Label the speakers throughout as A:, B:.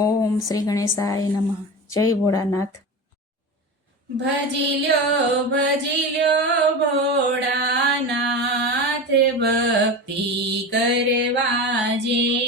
A: ઓમ શ્રી ગણેશાય નમઃ. જય ભોળાનાથ. ભજી લ્યો
B: ભજી લ્યો ભોળાનાથ ભક્તિ કરવા
A: જે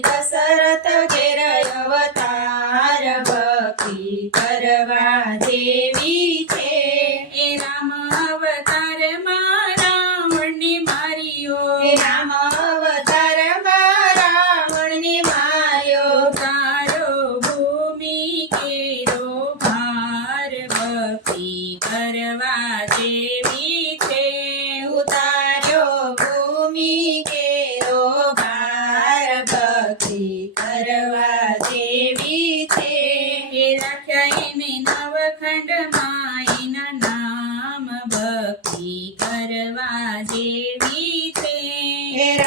A: દશરથ ઘેર અવતાર ભક્તિ કરવા
B: દેવી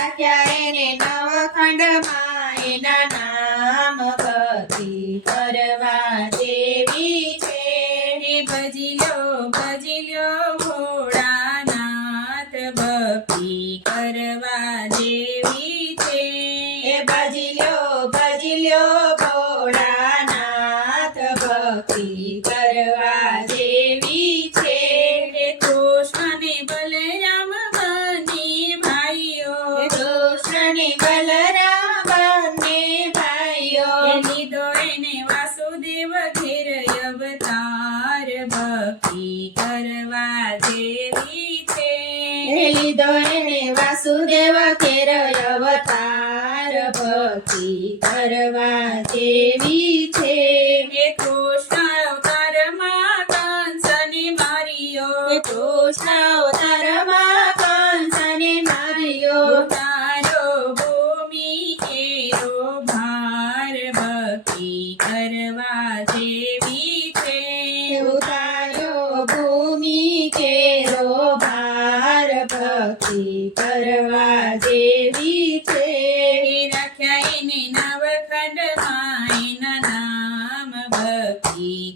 A: રાખ્યા એને નવખંડમાં એના કરવા
B: દેવી છે.
A: ભજિલ્યો ભજિલ્યો ભોળાનાથ ભક્તિ કરવા
B: દેવી
A: ವಾಸುದೇವ ಕೇರಳ કરવા જેવી છે. રખ્યા એને નવખંડમાં એના નામ ભક્તિ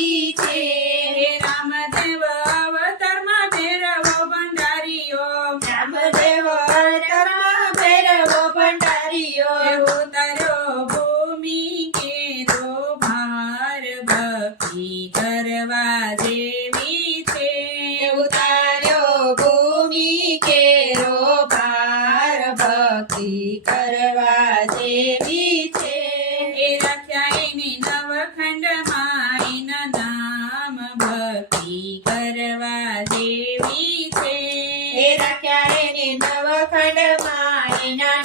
A: ઉતાર્યો ભૂમિ કેરો ભાર ભક્તિ કરવા જેવી છે.
B: ઉતાર્યો ભૂમિ કેરો ભાર ભક્તિ કરવા જેવી છે.
A: એ રાખ્યા એને નવખંડ એના નામ ભક્તિ કરવા જેવી છે.
B: એ રાખ્યા એને નવખંડ એના